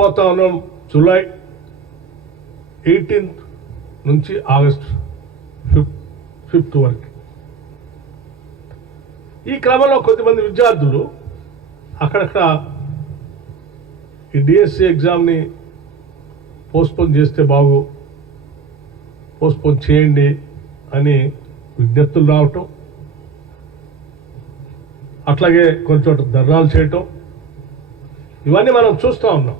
పోతా ఉన్నాం జూలై 18 నుంచి ఆగస్ట్ 5 వరకు. ఈ క్రమంలో కొద్దిమంది విద్యార్థులు అక్కడక్కడ ఈ డిఎస్సి ఎగ్జామ్ని పోస్ట్పోన్ చేస్తే పోస్ట్పోన్ చేయండి అని విజ్ఞప్తులు రావటం, అట్లాగే కొన్ని చోట్ల ధర్నాలు చేయటం, ఇవన్నీ మనం చూస్తూ ఉన్నాం.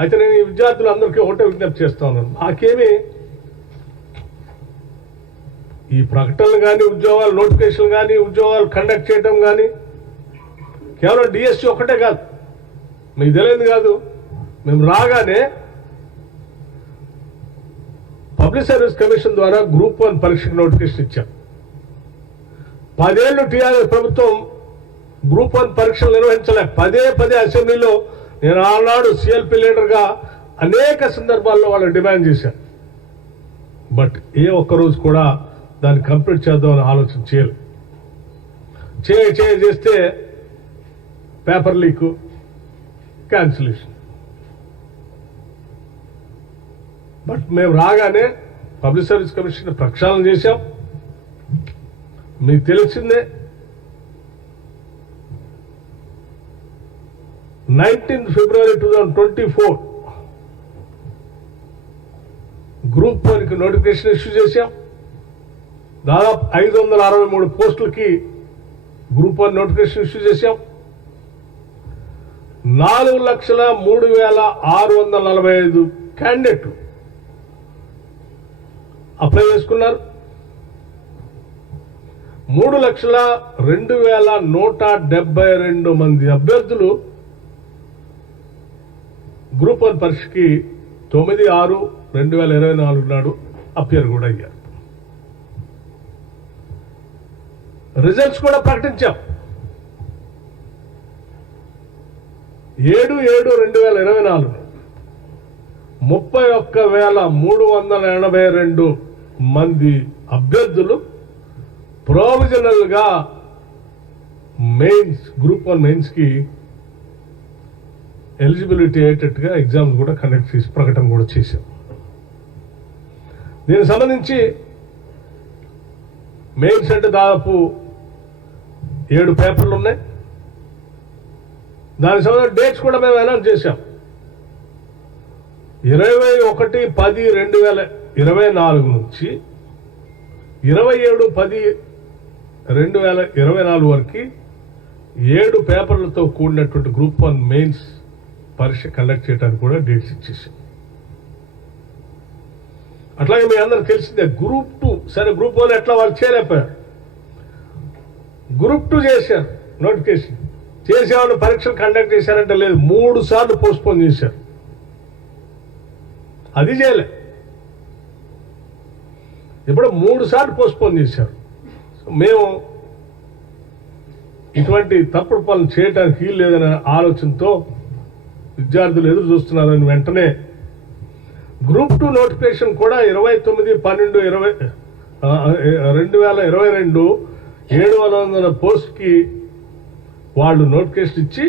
అయితే నేను ఈ విద్యార్థులందరికీ ఒకటే విజ్ఞప్తి చేస్తా ఉన్నాను, మాకేమీ ఈ ప్రకటనలు కానీ ఉద్యోగాలు నోటిఫికేషన్లు కానీ ఉద్యోగాలు కండక్ట్ చేయడం కానీ కేవలం డిఎస్సి ఒకటే కాదు, మీకు తెలియదు కాదు. మేము రాగానే పబ్లిక్ సర్వీస్ కమిషన్ ద్వారా గ్రూప్ 1 పరీక్షకు నోటిఫికేషన్ ఇచ్చాం. 10 ఏళ్ళు టీఆర్ఎస్ ప్రభుత్వం గ్రూప్ 1 పరీక్షలు నిర్వహించలే. పదే అసెంబ్లీలో నేను ఆనాడు సిఎల్పి లీడర్గా అనేక సందర్భాల్లో వాళ్ళు డిమాండ్ చేశారు. బట్ ఏ ఒక్కరోజు కూడా దాన్ని కంప్లీట్ చేద్దామని ఆలోచన చేస్తే పేపర్ లీకు, క్యాన్సిలేషన్. బట్ మేము రాగానే పబ్లిక్ సర్వీస్ కమిషన్ ప్రక్షాళన చేశాం. మీకు తెలిసిందే 19 ఫిబ్రవరి 2024 గ్రూప్ 1కి నోటిఫికేషన్ ఇష్యూ చేశాం. దాదాపు 563 పోస్టులకి గ్రూప్ 1 నోటిఫికేషన్ ఇష్యూ చేశాం. 4,03,645 క్యాండిడేట్లు అప్లై చేసుకున్నారు. 3,02,172 మంది అభ్యర్థులు గ్రూప్ 1 పరీక్షకి 9/6/2024 నాడు అపియర్ కూడా అయ్యారు. రిజల్ట్స్ కూడా ప్రకటించాం. 7/7/2024 31,382 మంది అభ్యర్థులు ప్రొవిజనల్ గా మెయిన్స్ గ్రూప్ 1 మెయిన్స్ కి ఎలిజిబిలిటీ అయ్యేటట్టుగా ఎగ్జామ్స్ కూడా కండక్ట్ చేసి ప్రకటన కూడా చేశాం. దీనికి సంబంధించి మెయిన్స్ అంటే దాదాపు 7 పేపర్లు ఉన్నాయి. దానికి సంబంధించిన డేట్స్ కూడా మేము అనౌన్స్ చేశాం. 21/10/2024 నుంచి 27/10/2024 వరకు 7 పేపర్లతో కూడినటువంటి గ్రూప్ 1 మెయిన్స్ పరీక్ష కండక్ట్ చేయడానికి కూడా డేట్స్ ఇచ్చేసాం. అట్లాగే మీ అందరికి తెలిసిందే గ్రూప్ 2. సరే గ్రూప్ 1 ఎట్లా వాళ్ళు చేయలేకపోయారు, గ్రూప్ 2 చేశారు. నోటిఫికేషన్ చేసేవాళ్ళు పరీక్షలు కండక్ట్ చేశారంటే లేదు, 3 సార్లు పోస్ట్పోన్ చేశారు. అది చేయలే, ఇప్పుడు 3 సార్లు పోస్ట్పోన్ చేశారు. మేము ఇటువంటి తప్పుడు పనులు చేయడానికి వీలు లేదనే ఆలోచనతో విద్యార్థులు ఎదురు చూస్తున్నారని వెంటనే గ్రూప్ 2 నోటిఫికేషన్ కూడా 29/12/2022 700 పోస్ట్కి వాళ్ళు నోటిఫికేషన్ ఇచ్చి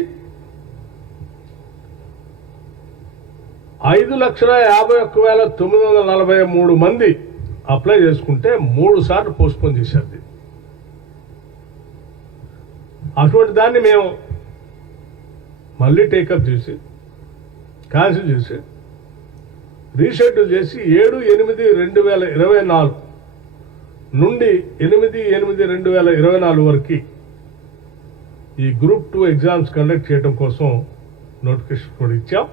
5,51,943 మంది అప్లై చేసుకుంటే 3 సార్లు పోస్ట్పోన్ చేశారు. అటువంటి దాన్ని మేము మళ్ళీ టేకప్ చేసి క్యాన్సిల్ చేసి రీషెడ్యూల్ చేసి 7/8/2024 నుండి 8/8/2024 వరకు ఈ గ్రూప్ 2 ఎగ్జామ్స్ కండక్ట్ చేయడం కోసం నోటిఫికేషన్ కూడా ఇచ్చాం.